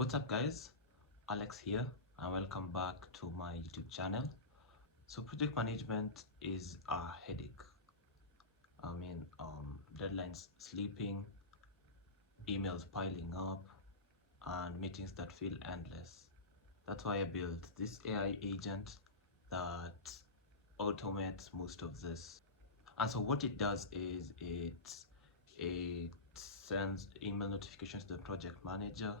So what's up guys, Alex here and welcome back to my YouTube channel. So project management is a headache. Deadlines sleeping, emails piling up, and meetings that feel endless. That's why I built this AI agent that automates most of this. And so what it does is it sends email notifications to the project manager.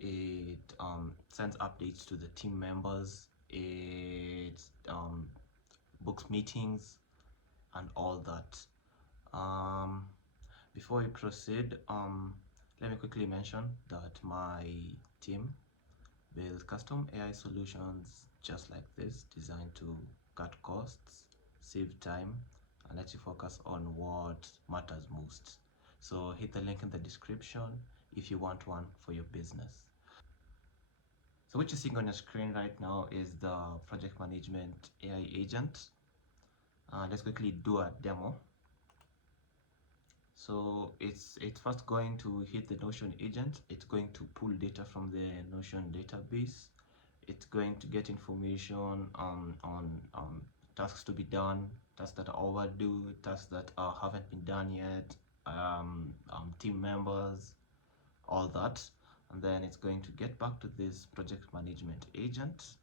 It sends updates to the team members. It books meetings and all that. Before we proceed, let me quickly mention that my team builds custom AI solutions just like this, designed to cut costs, save time, and let you focus on what matters most. So hit the link in the description if you want one for your business. So what you're seeing on your screen right now is the project management AI agent. Let's quickly do a demo. So it's first going to hit the Notion agent. It's going to pull data from the Notion database. It's going to get information on tasks to be done, tasks that are overdue, tasks that haven't been done yet, team members, all that. And then it's going to get back to this project management agent.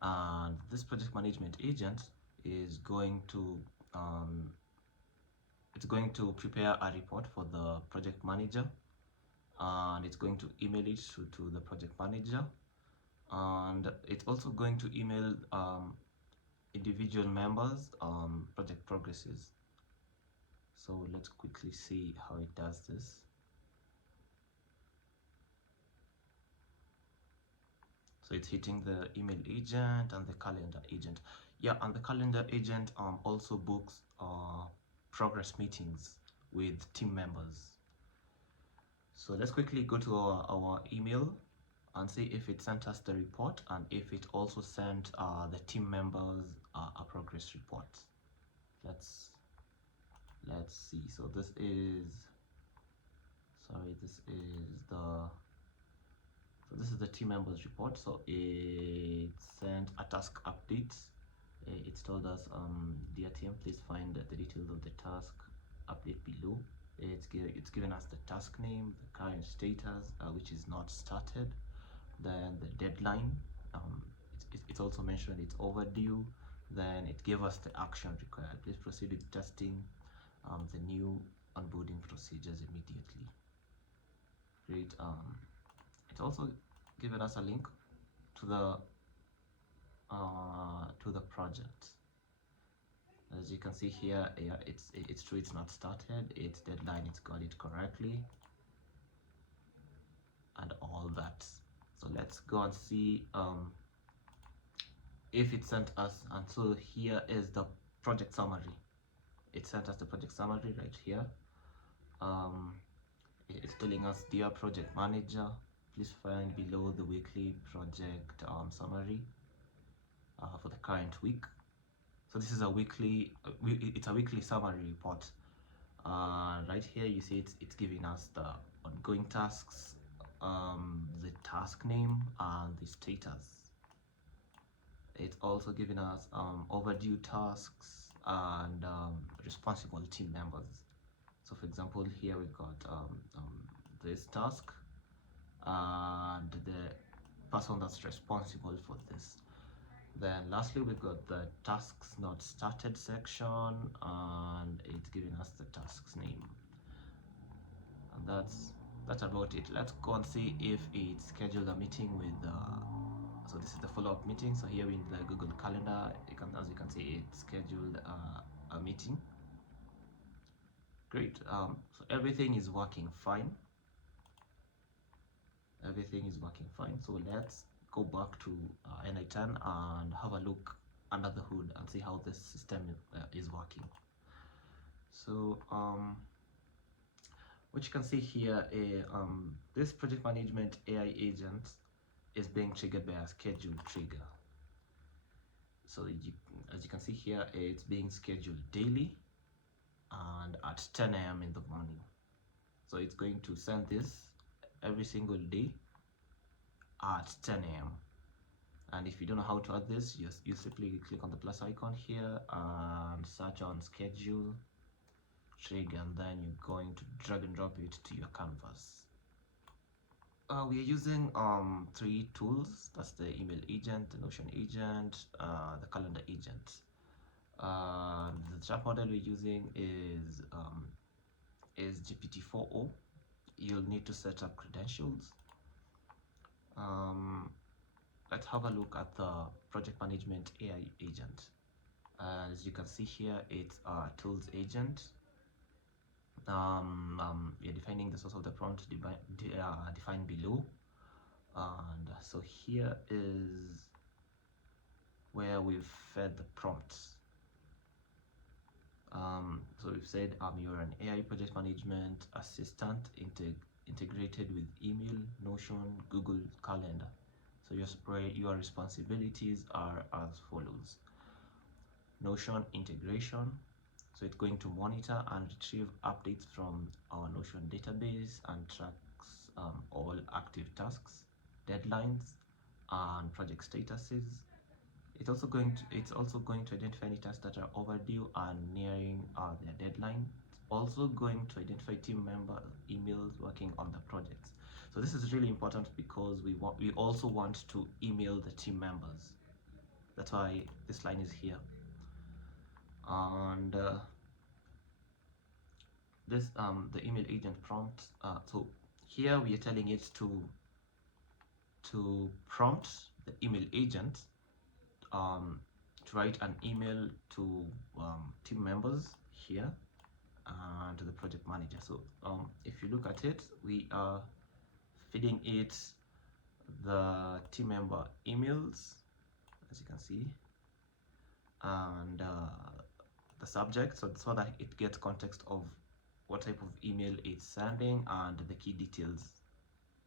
And this project management agent is going to it's going to prepare a report for the project manager, and it's going to email it to the project manager, and it's also going to email individual members project progresses. So let's quickly see how it does this. So it's hitting the email agent and the calendar agent. Yeah, and the calendar agent also books progress meetings with team members. So let's quickly go to our email and see if it sent us the report and if it also sent the team members a progress report. Let's see. So this is the team members report. So it sent a task update. It's told us, dear team, please find the details of the task update below. It's given us the task name, the current status, which is not started, then the deadline. It's also mentioned it's overdue. Then it gave us the action required. Please proceed with testing the new onboarding procedures immediately. Great. It's also given us a link to the project. As you can see here, yeah, it's true, it's not started. It's deadline, it's got it correctly, and all that. So let's go and see if it sent us. And so here is the project summary. It sent us the project summary right here. It's telling us, dear project manager, please find below the weekly project summary for the current week. So this is a weekly summary report. Right here you see it's giving us the ongoing tasks, the task name, and the status. It's also giving us overdue tasks and responsible team members. So for example, here we got this task and the person that's responsible for this. Then lastly, we got the tasks not started section, and it's giving us the tasks name. And that's about it. Let's go and see if it scheduled a meeting with so this is the follow-up meeting. So here in the Google Calendar, as you can see, it scheduled a meeting. Great. So everything is working fine. Everything is working fine. So let's go back to n8n and have a look under the hood and see how this system is working. So what you can see here is this project management AI agent is being triggered by a scheduled trigger. So as you can see here, it's being scheduled daily and at 10 a.m. in the morning. So it's going to send this every single day at 10 a.m. And if you don't know how to add this, you simply click on the plus icon here and search on schedule trig, and then you're going to drag and drop it to your canvas. We are using 3 tools. That's the email agent, the Notion agent, the calendar agent. The chat model we're using is GPT-4o. You'll need to set up credentials. Let's have a look at the project management AI agent. As you can see here, it's a tools agent. We're defining the source of the prompt defined below, and so here is where we've fed the prompts. So we've said you're an AI project management assistant integrated with email, Notion, Google Calendar. So your responsibilities are as follows. Notion integration, so it's going to monitor and retrieve updates from our Notion database and tracks all active tasks, deadlines, and project statuses. It's also going to identify any tasks that are overdue and nearing their deadline. It's also going to identify team member emails working on the projects. So this is really important because we also want to email the team members. That's why this line is here. And this the email agent prompt. So here we are telling it to prompt the email agent to write an email to team members here and to the project manager. So if you look at it, we are feeding it the team member emails, as you can see, and the subject, so that it gets context of what type of email it's sending and the key details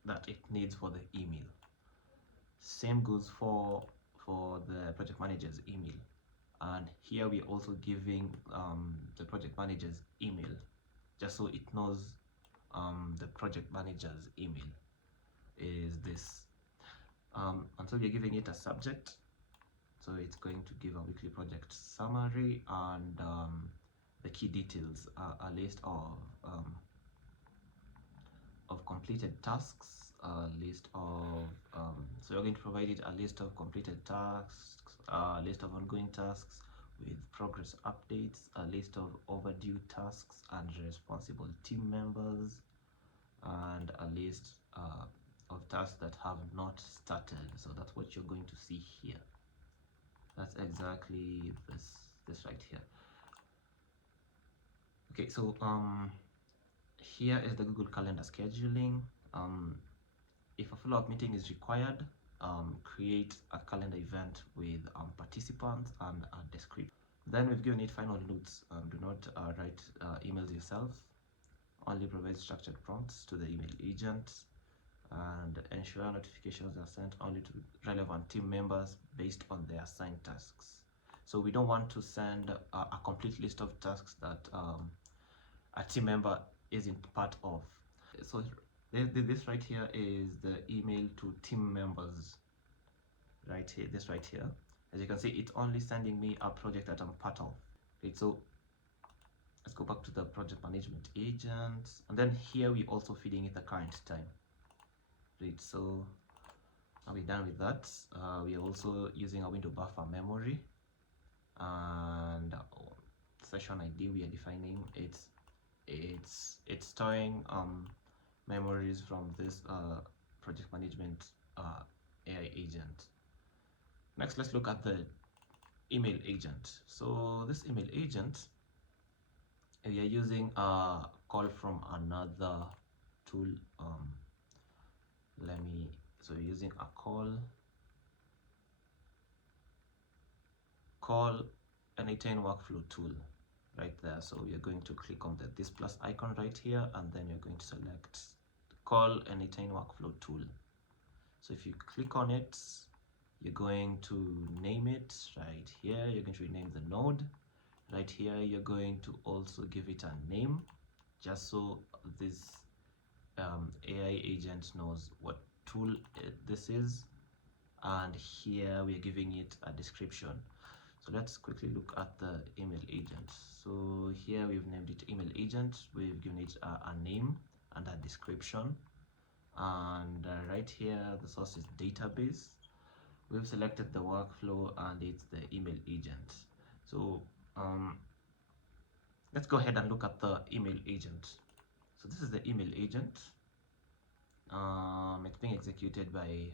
that it needs for the email. Same goes for the project manager's email, and here we're also giving the project manager's email just so it knows the project manager's email is this, and so we're giving it a subject, so it's going to give a weekly project summary and the key details, a list of completed tasks, a list of so you're going to provide it a list of completed tasks, a list of ongoing tasks with progress updates, a list of overdue tasks and responsible team members, and a list of tasks that have not started. So that's what you're going to see here. That's exactly this right here. Okay, so here is the Google Calendar scheduling. If a follow-up meeting is required, create a calendar event with participants and a description. Then we've given it final notes. Do not write emails yourself. Only provide structured prompts to the email agent, and ensure notifications are sent only to relevant team members based on their assigned tasks. So we don't want to send a complete list of tasks that a team member isn't part of. So this right here is the email to team members. Right here, this right here. As you can see, it's only sending me a project that I'm part of. Okay, so let's go back to the project management agent, and then here we're also feeding it the current time. Right, so are we done with that? We are also using a window buffer memory, and session ID we are defining it's storing memories from this project management AI agent. Next, let's look at the email agent. So this email agent, we are using a call from another tool. So we're using a call n8n workflow tool right there. So we are going to click on this plus icon right here, and then you're going to select call n8n workflow tool. So if you click on it, you're going to name it right here. You're going to rename the node right here. You're going to also give it a name, just so this AI agent knows what tool this is, and here we are giving it a description. So let's quickly look at the email agent. So here we've named it email agent, we've given it a name and a description, and right here the source is database. We've selected the workflow and it's the email agent. So let's go ahead and look at the email agent. So this is the email agent. It's being executed by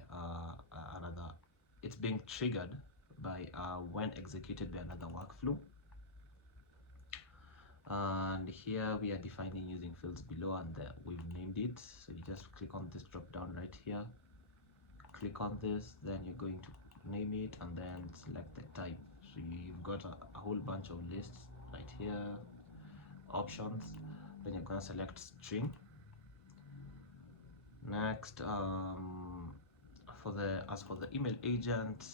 it's being triggered by when executed by another workflow. And here we are defining using fields below, and we've named it. So you just click on this drop down right here, click on this, then you're going to name it and then select the type. So you've got a whole bunch of lists right here, options, then you're going to select string. Next, as for the email agent,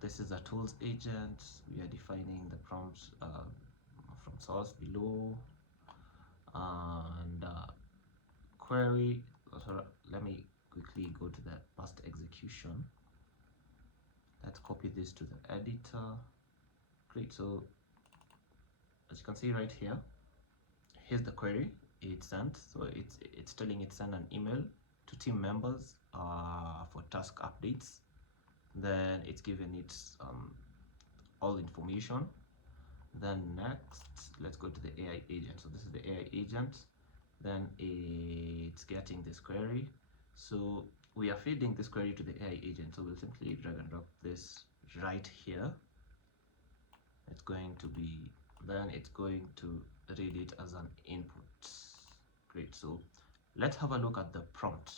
this is a tools agent. We are defining the prompts from source below, and query. So let me quickly go to the past execution. Let's copy this to the editor. Great. So as you can see right here, here's the query it sent. So it's telling it send an email to team members for task updates. Then it's given it all information. Then next, let's go to the AI agent. So this is the AI agent. Then it's getting this query. So we are feeding this query to the AI agent. So we'll simply drag and drop this right here. It's going to be, then it's going to read it as an input. Great. So let's have a look at the prompt,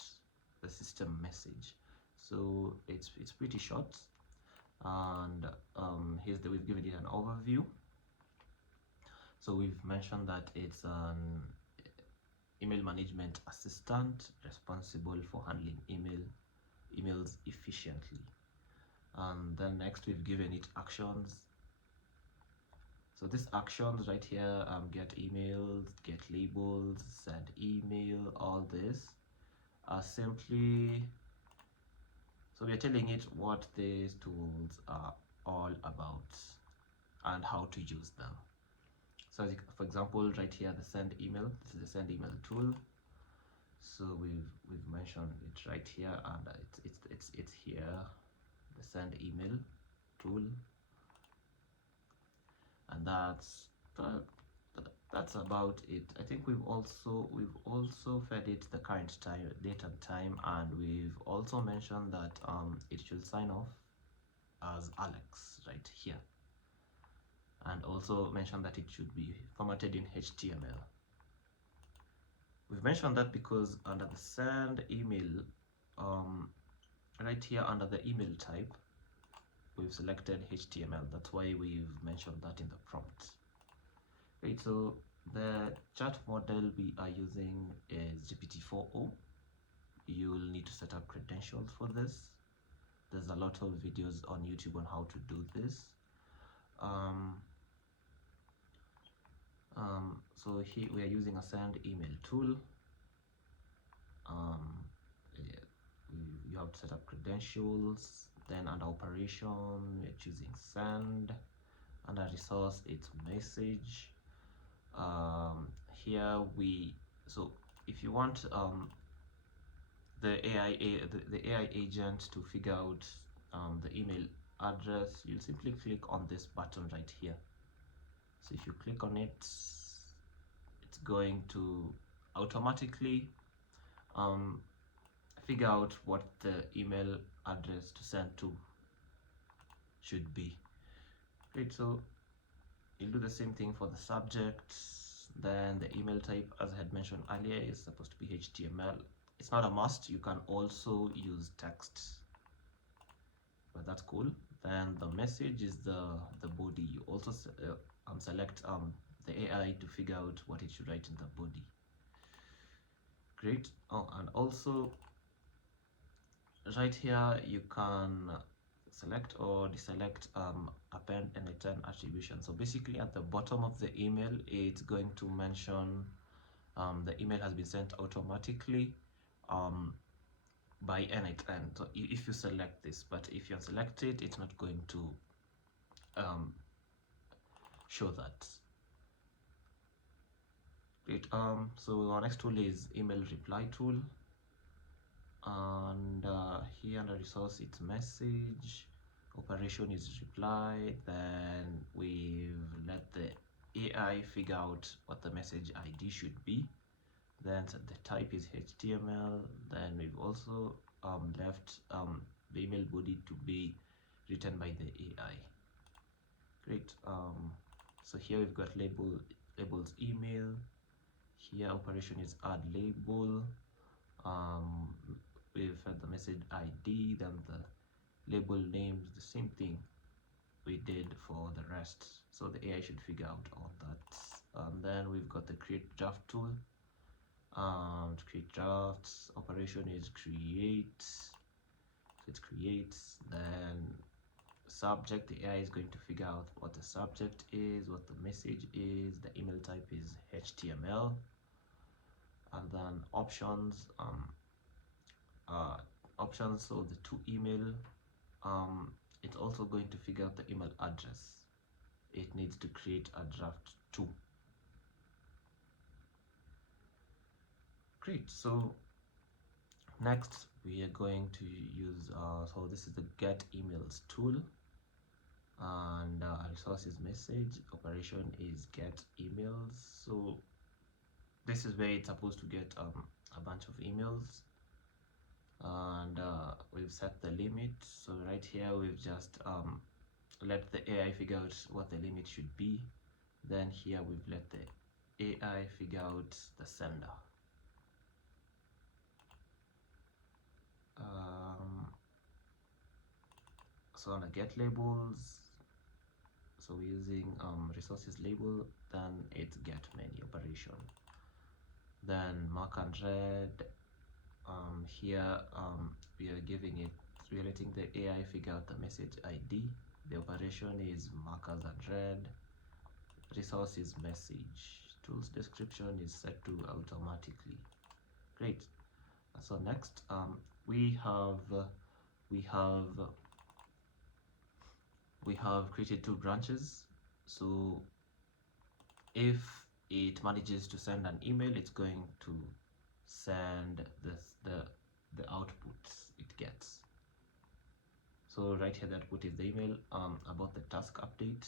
the system message. So it's pretty short, and we've given it an overview. So we've mentioned that it's an email management assistant responsible for handling emails efficiently. And then next we've given it actions. So these actions right here, get emails, get labels, send email, all this are simply, so we are telling it what these tools are all about and how to use them. So for example, right here, the send email, this is the send email tool. So we've mentioned it right here, and it's here, the send email tool, and that's about it. I think we've also fed it the current date and time, and we've also mentioned that it should sign off as Alex right here, and also mentioned that it should be formatted in HTML. We've mentioned that because under the send email, right here under the email type, we've selected HTML. That's why we've mentioned that in the prompt. Right, so the chat model we are using is GPT-4o. You'll need to set up credentials for this. There's a lot of videos on YouTube on how to do this. So here we are using a send email tool. You have to set up credentials. Then under operation, we're choosing send. Under resource, it's message. Here so if you want the AI agent to figure out the email address, you'll simply click on this button right here. So if you click on it, it's going to automatically figure out what the email address to send to should be. Great. So you'll do the same thing for the subject. Then the email type, as I had mentioned earlier, is supposed to be HTML. It's not a must. You can also use text, but that's cool. Then the message is the body. You also select the AI to figure out what it should write in the body. Great. Oh, and also right here you can select or deselect append n8n attribution. So basically at the bottom of the email, it's going to mention the email has been sent automatically by n8n. So if you select this, but if you unselect it, it's not going to show that. Great. So our next tool is email reply tool, and here under resource it's message, operation is reply. Then we've let the AI figure out what the message ID should be. Then the type is HTML. Then we've also left the email body to be written by the AI. Great. So here we've got labels email. Here operation is add label. We've had the message ID, then the label names, the same thing we did for the rest. So the AI should figure out all that. And then we've got the create draft tool. To create drafts, operation is create. So it creates. Then subject, the AI is going to figure out what the subject is, what the message is. The email type is HTML. And then options, so the to email, it's also going to figure out the email address. It needs to create a draft too. Great. So next we are going to use so this is the get emails tool, and resource is message, operation is get emails. So this is where it's supposed to get a bunch of emails, and we've set the limit. So right here we've just let the AI figure out what the limit should be. Then here we've let the AI figure out the sender. So on the get labels, so we're using resources label, then it's get many operation. Then mark and read, here we are giving it, we are letting the AI figure out the message ID. The operation is markers and read. Resource is message. Tools description is set to automatically. Great. So next we have created two branches. So if it manages to send an email, it's going to send the outputs it gets. So right here, the output is the email about the task update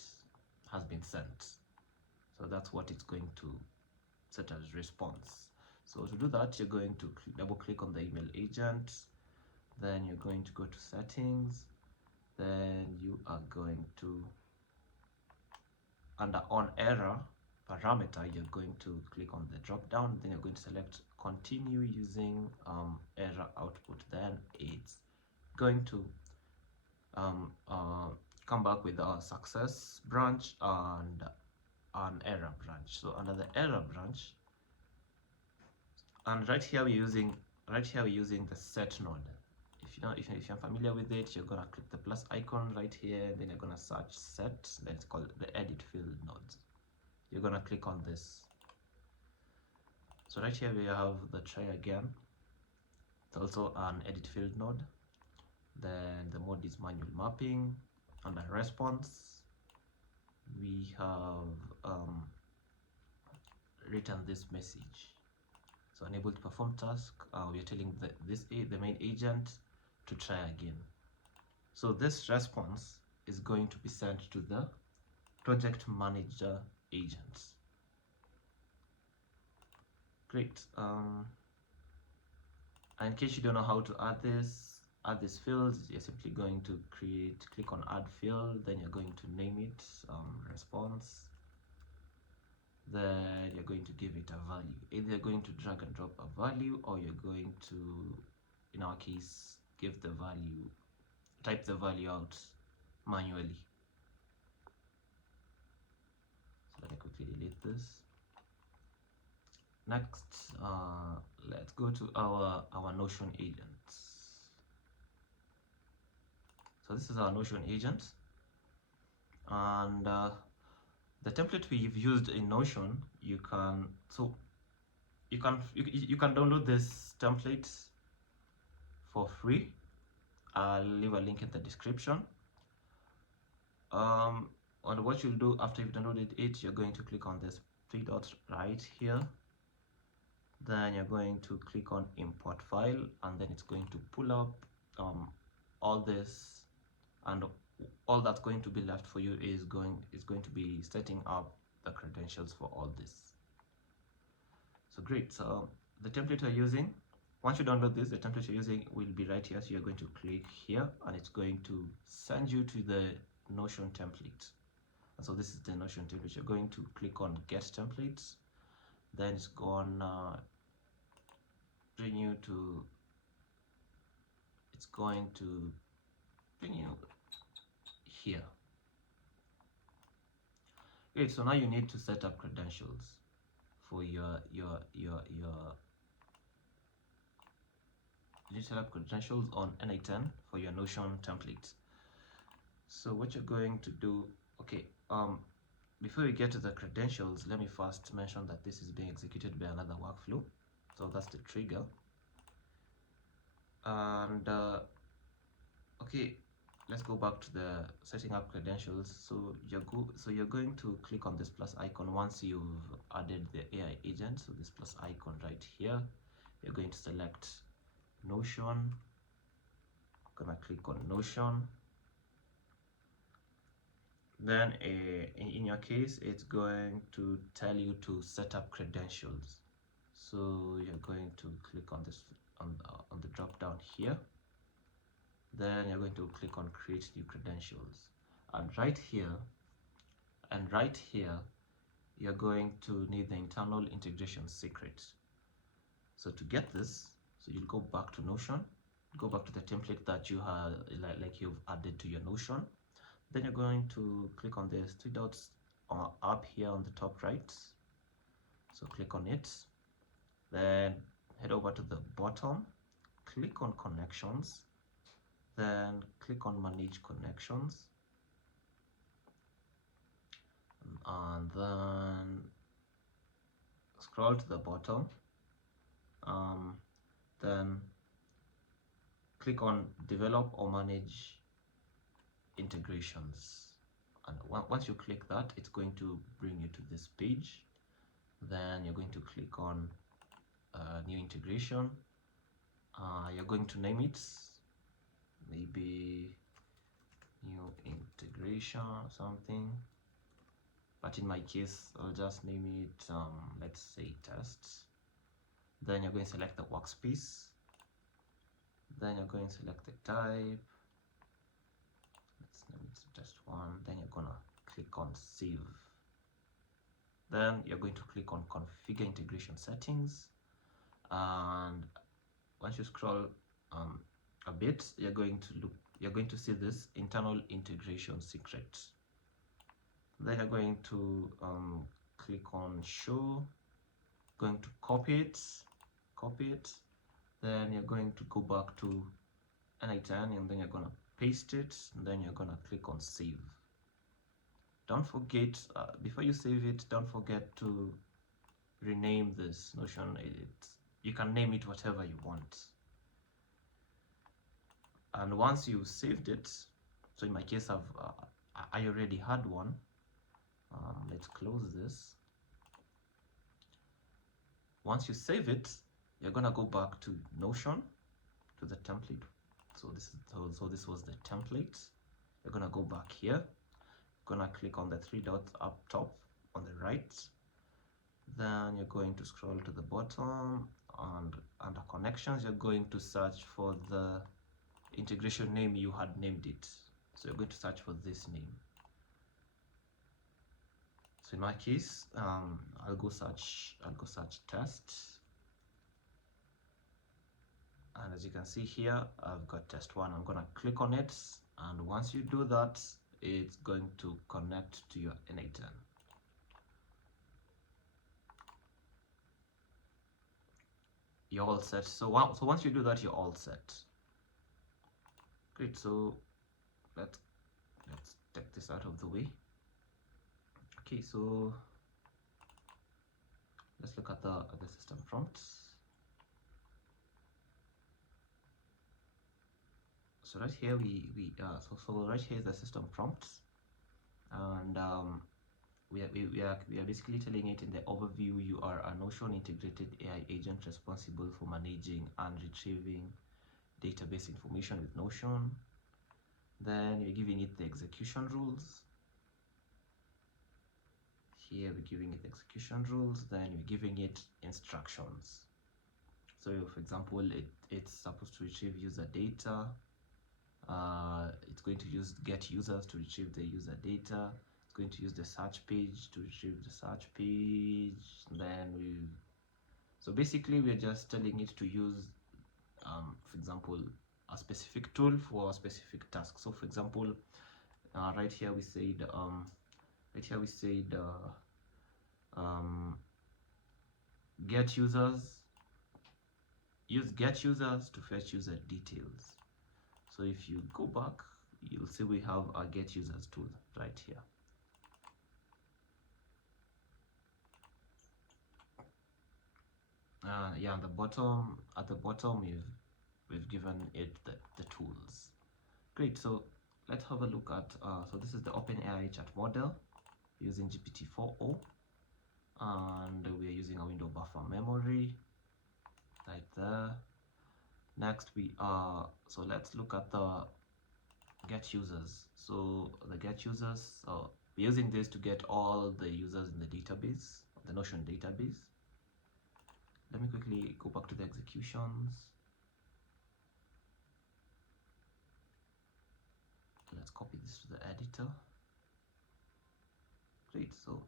has been sent. So that's what it's going to set as response. So to do that, you're going to double click on the email agent, then you're going to go to settings, then you are going to, under on error parameter, you're going to click on the drop down, then you're going to select continue using error output. Then it's going to come back with a success branch and an error branch. So under the error branch, and right here we're using the set node. If you're familiar with it, you're gonna click the plus icon right here, then you're gonna search set, let's call it the edit field nodes. You're gonna click on this. So right here we have the try again. It's also an edit field node. Then the mode is manual mapping. Under response, we have written this message. So unable to perform task, we are telling the main agent to try again. So this response is going to be sent to the project manager agent. Great. And in case you don't know how to add this field, you're simply going to click on add field, then you're going to name it response. Then you're going to give it a value. Either you're going to drag and drop a value, or you're going to, in our case, type the value out manually. So let me quickly delete this. Next, let's go to our Notion agent. So this is our Notion agent, and the template we've used in Notion, you can, so you can download this template for free. I'll leave a link in the description. And what you'll do after you've downloaded it, you're going to click on this three dots right here. Then you're going to click on import file, and then it's going to pull up all this, and all that's going to be left for you is going to be setting up the credentials for all this. So great. So the template you're using, once you download this, the template you're using will be right here. So you're going to click here, and it's going to send you to the Notion template. And so this is the Notion template. You're going to click on get templates, then it's going to bring you to here. Okay, so now you need to set up credentials for your you need to set up credentials on n8n for your Notion template. So what you're going to do, okay, before we get to the credentials, let me first mention that this is being executed by another workflow. So that's the trigger. And okay, let's go back to the setting up credentials. So you're going to click on this plus icon once you've added the AI agent. So this plus icon right here, you're going to select Notion. I'm gonna click on Notion. Then in your case, it's going to tell you to set up credentials. So you're going to click on this on the drop down here. Then you're going to click on create new credentials, and right here you're going to need the internal integration secret. So to get this, so you'll go back to Notion, go back to the template that you have like you've added to your Notion. Then you're going to click on these three dots up here on the top right. So click on it, then head over to the bottom, click on connections, then click on manage connections, and then scroll to the bottom, then click on develop or manage integrations, and once you click that, it's going to bring you to this page. Then you're going to click on new integration. You're going to name it, maybe new integration or something, but in my case I'll just name it let's say tests. Then you're going to select the workspace, then you're going to select the type, let's name it test one. Then you're gonna click on save. Then you're going to click on configure integration settings, and once you scroll a bit, you're going to see this internal integration secret. Then you're going to click on show, going to copy it, then you're going to go back to n8n, and then you're gonna paste it, and then you're gonna click on save. Don't forget, before you save it, don't forget to rename this Notion. You can name it whatever you want. And once you saved it, so in my case I already had one. Let's close this. Once you save it, you're gonna go back to Notion, to the template. So this was the template. You're gonna go back here, gonna click on the three dots up top on the right. Then you're going to scroll to the bottom, and under connections you're going to search for the integration name you had named it. So you're going to search for this name. So in my case, I'll go search test, and as you can see here, I've got test one. I'm gonna click on it, and once you do that, it's going to connect to your n8n. You're all set. So once you do that, you're all set. Great. So let's take this out of the way. Okay, so let's look at the system prompts. So right here so right here is the system prompts, and we are basically telling it in the overview, you are a Notion integrated AI agent responsible for managing and retrieving database information with Notion. Then you're giving it the execution rules. Here we're giving it execution rules, then you're giving it instructions. So for example, it's supposed to retrieve user data. It's going to use get users to retrieve the user data. It's going to use the search page to retrieve the search page. Then so basically we're just telling it to use for example, a specific tool for a specific task. So for example, right here we said get users, use get users to fetch user details. So if you go back, you'll see we have a get users tool right here. Yeah, at the bottom we've given it the tools. Great. So let's have a look at so this is the OpenAI chat model using GPT-4o, and we are using a window buffer memory right there. Next so let's look at the get users. So the get users, so we're using this to get all the users in the database, the Notion database. Let me quickly go back to the executions. Let's copy this to the editor. Great. So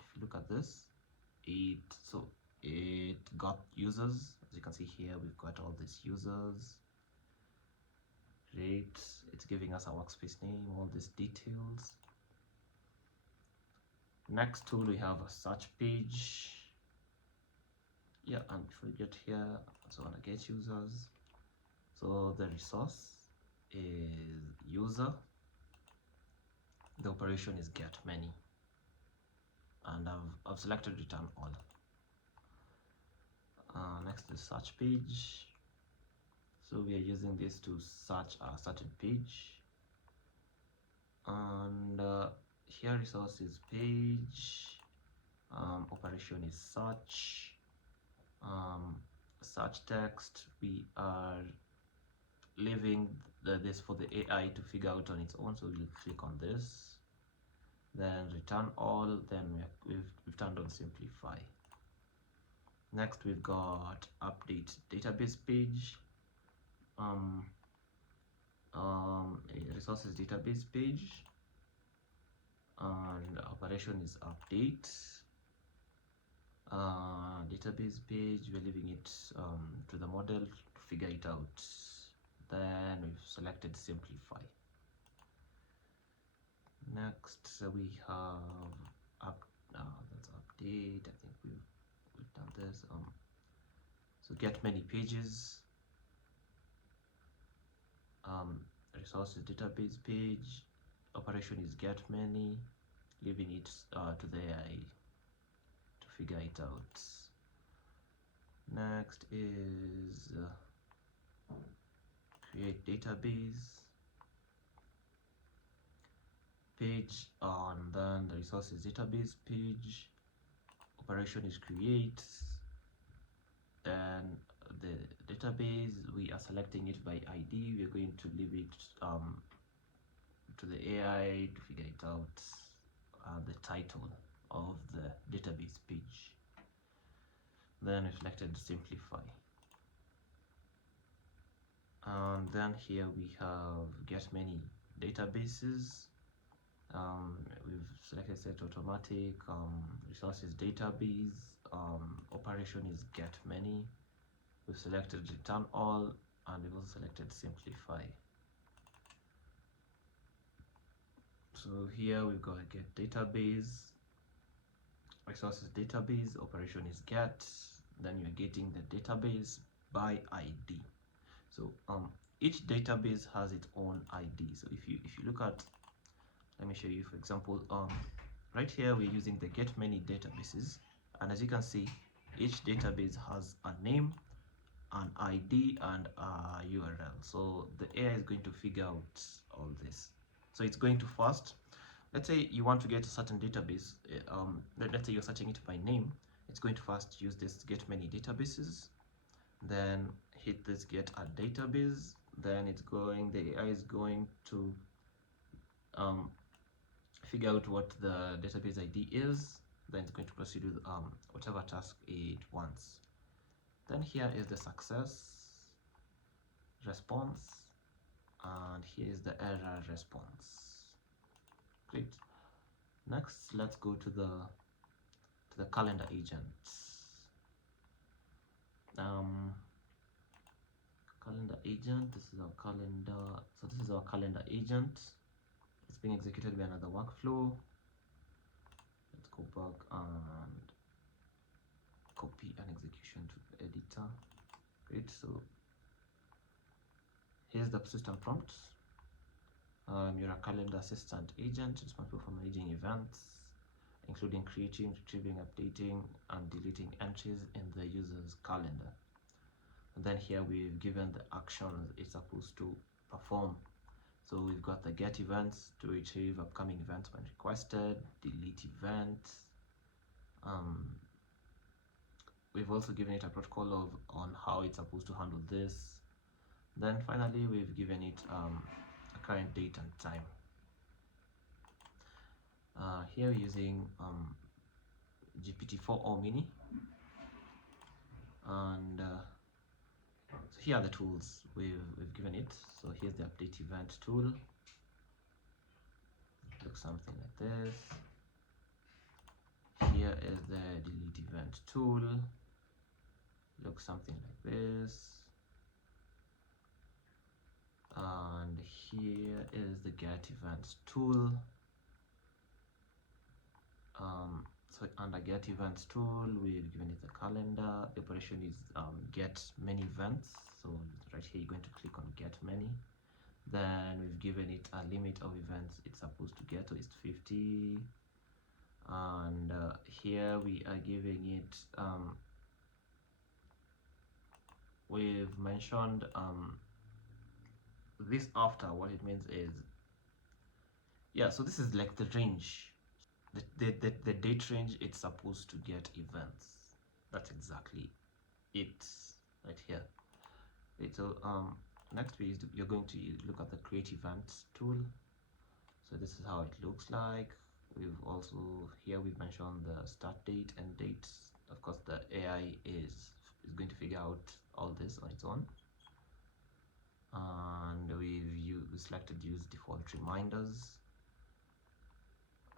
if you look at this, it got users. As you can see here, we've got all these users. Great. It's giving us a workspace name, all these details. Next tool, we have a search page. Yeah, and before we get here, so I want to get users. So the resource is user. The operation is get many, and I've selected return all. Next is search page. So we are using this to search a certain page, and here resource is page, operation is search, search text. We are leaving this for the AI to figure out on its own, so we'll click on this, then return all, then we've turned on simplify. Next we've got update database page, resources database page, and operation is update. Database page, we're leaving it to the model to figure it out. Then we've selected simplify. Next we have that's update. I think we've done this. So get many pages, resources database page, operation is get many, leaving it to the AI to figure it out. Next is create database page, and then the resources database page, operation is create, then the database, we are selecting it by ID. We're going to leave it to the AI to figure it out, the title of the database page. Then we selected simplify, and then here we have get many databases. We've selected set automatic, resources database, operation is get many. We've selected return all, and we've also selected simplify. So here we've got get database, resources database, operation is get, then you're getting the database by ID. So each database has its own ID. So if you look at, let me show you, for example, right here we're using the get many databases and as you can see, each database has a name, an ID, and a URL. So the AI is going to figure out all this. So it's going to first, let's say you want to get a certain database, let's say you're searching it by name. It's going to first use this get many databases, then hit this get a database, then the AI is going to figure out what the database ID is, then it's going to proceed with whatever task it wants. Then here is the success response, and here is the error response. Great. Next, let's go to the calendar agent. Calendar agent. This is our calendar. So this is our calendar agent. It's being executed by another workflow. Let's go back and copy an execution to the editor. Great. So here's the system prompt. You're a calendar assistant agent responsible for managing events, including creating, retrieving, updating, and deleting entries in the user's calendar. And then here we've given the actions it's supposed to perform. So we've got the get events to retrieve upcoming events when requested, delete events. We've also given it a protocol on how it's supposed to handle this. Then finally, we've given it a current date and time. Here we're using GPT-4o mini, and so here are the tools we've given it. So here's the update event tool. It looks something like this. Here is the delete event tool. Looks something like this. And here is the get events tool. So under get events tool, we've given it the calendar. The operation is get many events. So right here, you're going to click on get many. Then we've given it a limit of events it's supposed to get, so it's 50. And here we are giving it, we've mentioned this after. What it means is, yeah, so this is like the range. The date range it's supposed to get events. That's exactly it right here. Okay, so next you're going to look at the create events tool. So this is how it looks like. We've also here we've mentioned the start date and dates. Of course, the AI is going to figure out all this on its own. And we selected use default reminders.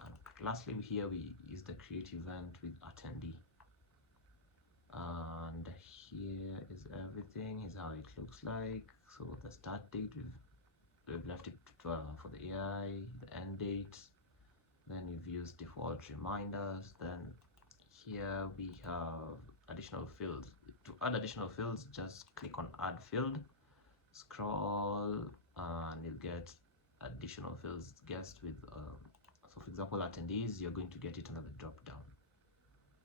And lastly, here we use the create event with attendee. And here is everything. Is how it looks like. So the start date we've left it for the AI. The end date. Then we've used default reminders. Then here we have additional fields. To add additional fields, just click on add field, scroll, and you'll get additional fields guessed with so for example, attendees, you're going to get it another drop down.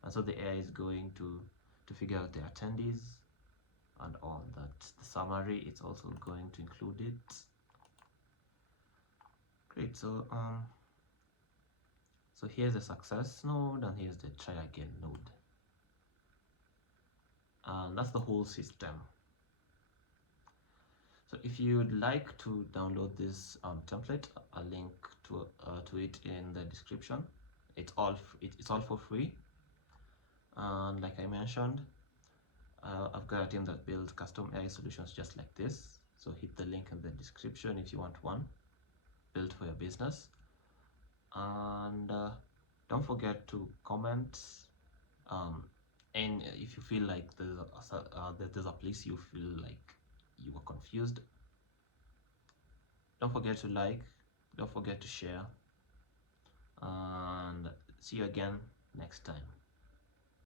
And so the AI is going to figure out the attendees and all that. The summary, it's also going to include it. Great. So so here's the success node and here's the try again node. And that's the whole system. So if you'd like to download this template, I'll link to it in the description. It's all for free. And like I mentioned, I've got a team that builds custom AI solutions just like this. So hit the link in the description if you want one built for your business. And don't forget to comment. And if you feel like there's a place you feel like you were confused, don't forget to like, don't forget to share, and see you again next time.